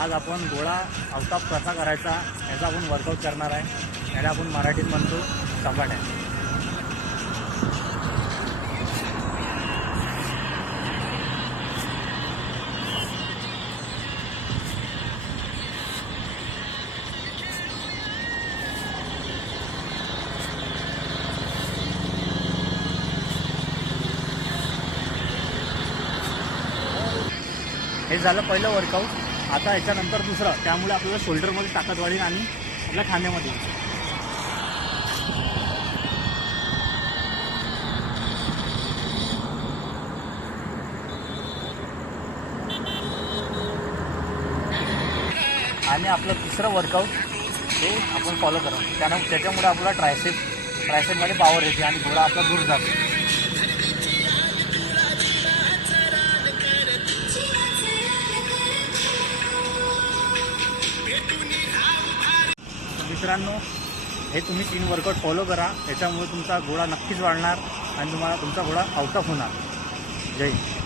आज आपण घोडा अवताप कसा करायचा याचा आपण वर्कआउट करणार आहे। याला आपण मराठीत म्हणतो सपाट्या। हे झालं पहिलं वर्कआउट। आता याच्यानंतर दुसरं, त्यामुळे आपल्याला शोल्डरमध्ये ताकद वाढेल आणि आपल्या खांद्यामध्ये। आणि आपलं तिसरं वर्कआउट हे आपण फॉलो करू। त्याच्यामुळे आपला ट्रायसेपमध्ये पॉवर येते आणि घोडा आपला दूर जातो। मित्रांनो, हे तुम्ही 3 वर्कआउट फॉलो करा। त्याच्यामुळे तुमचा घोडा नक्कीच वाढणार आणि तुम्हाला तुमचा घोडा आउट ऑफ होणार। जय हिंद।